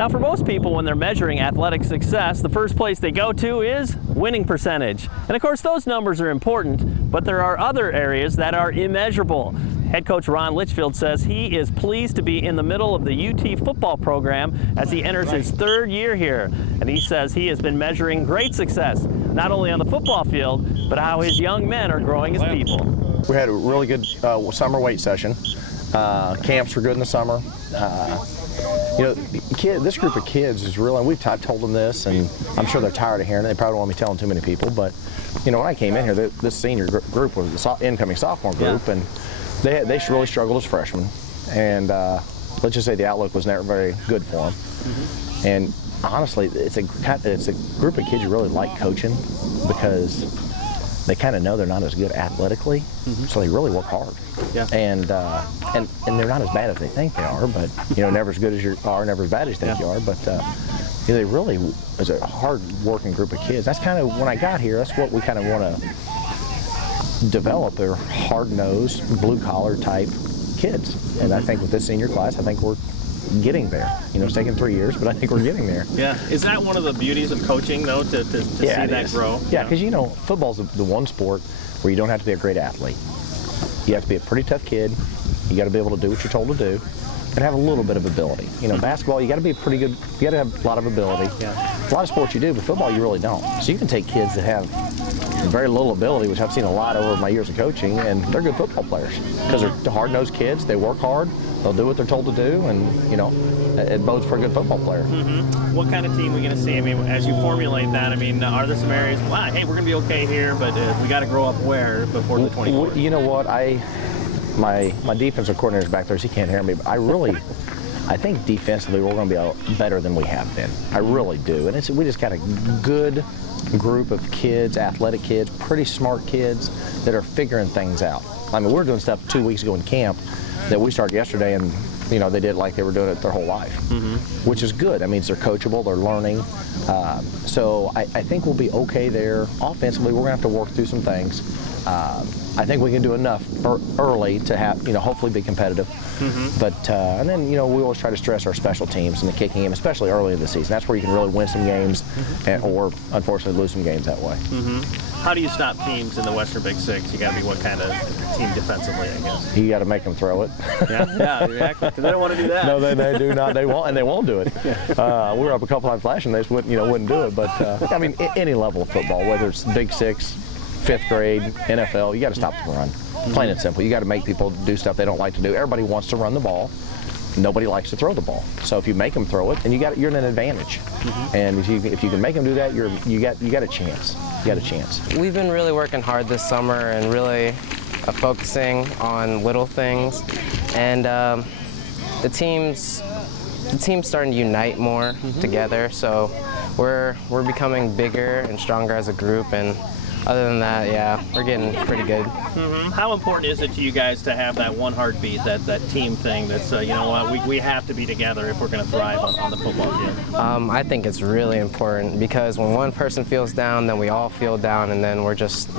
Now, for most people, when they're measuring athletic success, the first place they go to is winning percentage. And of course, those numbers are important, but there are other areas that are immeasurable. Head coach Ron Litchfield says he is pleased to be in the middle of the UT football program as he enters his third year here. And he says he has been measuring great success, not only on the football field, but how his young men are growing as people. We had a really good summer weight session. Camps were good in the summer. You know, this group of kids is really, and I've told them this, and I'm sure they're tired of hearing it. They probably don't want me telling too many people, but you know, when I came in here, this senior group was the incoming sophomore group, and they really struggled as freshmen, and let's just say the outlook was never very good for them. And honestly, it's a group of kids you really like coaching because they kind of know they're not as good athletically, so they really work hard. And they're not as bad as they think they are, but you know, never as good as you are, never as bad as you think you are. But you know, they really is a hard-working group of kids. That's kind of, when I got here, that's what we kind of want to develop. They're hard-nosed, blue-collar type kids. And I think with this senior class, I think we're getting there. You know, it's taken 3 years, but I think we're getting there. Yeah. Is that one of the beauties of coaching, though, to see that grow? Yeah, because you know, football's the one sport where you don't have to be a great athlete. You have to be a pretty tough kid. You got to be able to do what you're told to do, and have a little bit of ability. You know, basketball, you got to be pretty good. You got to have a lot of ability. A lot of sports you do, but football you really don't. So you can take kids that have very little ability, which I've seen a lot over my years of coaching, and they're good football players because they're hard-nosed kids. They work hard. They'll do what they're told to do, and you know, it bodes for a good football player. What kind of team are we going to see? I mean, as you formulate that, I mean, are there some areas, wow, hey, we're going to be okay here, but we got to grow up where before the 24th? You know what? My defensive coordinator's back there, so he can't hear me, but I think defensively we're going to be better than we have been. I really do, and we just got a good group of kids, athletic kids, pretty smart kids that are figuring things out. I mean, we were doing stuff 2 weeks ago in camp that we started yesterday, and you know, they did like they were doing it their whole life, which is good. I mean, they're coachable, they're learning. So I think we'll be okay there. Offensively, we're going to have to work through some things. I think we can do enough early to have, you know, hopefully be competitive. But and then, you know, we always try to stress our special teams in the kicking game, especially early in the season. That's where you can really win some games, or unfortunately lose some games that way. How do you stop teams in the Western Big Six? You got to be what kind of team defensively, I guess? You got to make them throw it. Yeah, exactly. Because they don't want to do that. No, they do not. They won't, and they won't do it. We were up a couple times last year, and they just wouldn't do it. But I mean, any level of football, whether it's Big Six, 5th grade, NFL, you got to stop the run. Plain and simple. You got to make people do stuff they don't like to do. Everybody wants to run the ball. Nobody likes to throw the ball. So if you make them throw it, then you're in an advantage. And if you can make them do that, you got a chance. You got a chance. We've been really working hard this summer and really focusing on little things, and the team's starting to unite more together. So we're becoming bigger and stronger as a group, and other than that, yeah, we're getting pretty good. How important is it to you guys to have that one heartbeat, that team thing that's, you know what, we have to be together if we're going to thrive on the football team? I think it's really important because when one person feels down, then we all feel down, and then we're just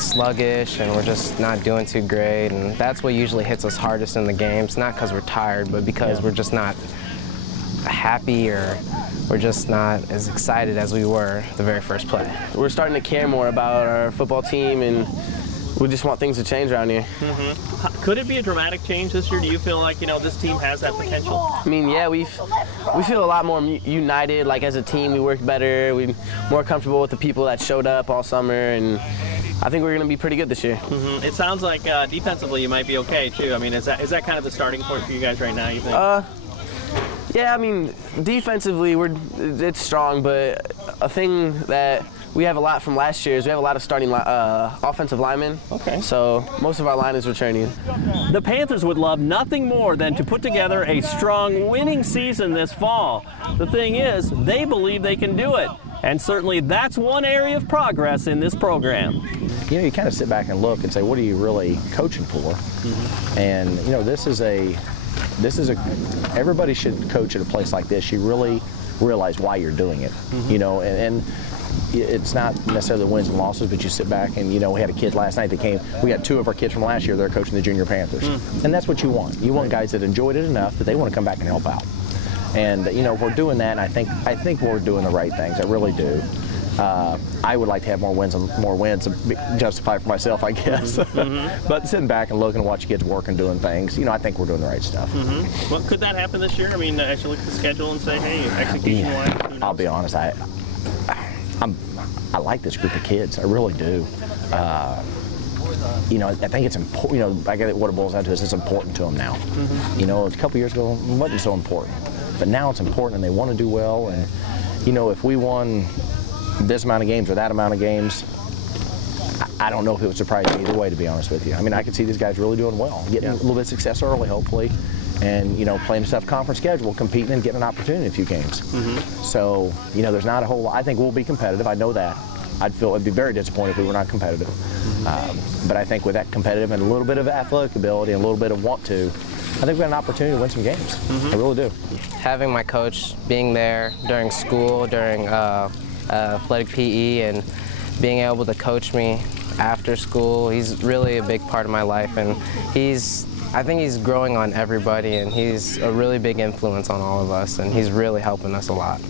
sluggish and we're just not doing too great, and that's what usually hits us hardest in the games, not because we're tired, but because we're just not happy, or we're just not as excited as we were the very first play. We're starting to care more about our football team, and we just want things to change around here. Could it be a dramatic change this year? Do you feel like, you know, this team has that potential? I mean, yeah, we feel a lot more united. Like, as a team, we work better. We're more comfortable with the people that showed up all summer, and I think we're going to be pretty good this year. It sounds like defensively you might be okay too. I mean, is that kind of the starting point for you guys right now, you think? Yeah, I mean, defensively it's strong, but a thing that we have a lot from last year is we have a lot of starting offensive linemen. Okay. So most of our line is returning. The Panthers would love nothing more than to put together a strong winning season this fall. The thing is, they believe they can do it. And certainly that's one area of progress in this program. You know, you kind of sit back and look and say, what are you really coaching for? And, you know, everybody should coach at a place like this. You really realize why you're doing it, you know, and it's not necessarily the wins and losses, but you sit back and, you know, we had a kid last night that came, we got 2 of our kids from last year that are coaching the Junior Panthers. And that's what you want. You want guys that enjoyed it enough that they want to come back and help out. And you know, if we're doing that, I think we're doing the right things. I really do. I would like to have more wins to justify for myself, I guess. But sitting back and looking and watching kids work and doing things, you know, I think we're doing the right stuff. Well, could that happen this year? I mean, as you look at the schedule and say, hey, execution-wise, I'll be honest, I like this group of kids. I really do. You know, I think it's important. You know, I get what it boils down to is it's important to them now. You know, a couple years ago, it wasn't so important, but now it's important, and they want to do well. And you know, if we won this amount of games or that amount of games, I don't know if it would surprise me either way, to be honest with you. I mean, I could see these guys really doing well, getting a little bit of success early, hopefully, and you know, playing a tough conference schedule, competing and getting an opportunity in a few games. So, you know, there's not a whole lot. I think we'll be competitive. I know that. I'd be very disappointed if we were not competitive. But I think with that competitive and a little bit of athletic ability and a little bit of want to, I think we got an opportunity to win some games. I really do. Having my coach being there during school, during athletic PE, and being able to coach me after school, he's really a big part of my life, and I think he's growing on everybody, and he's a really big influence on all of us, and he's really helping us a lot.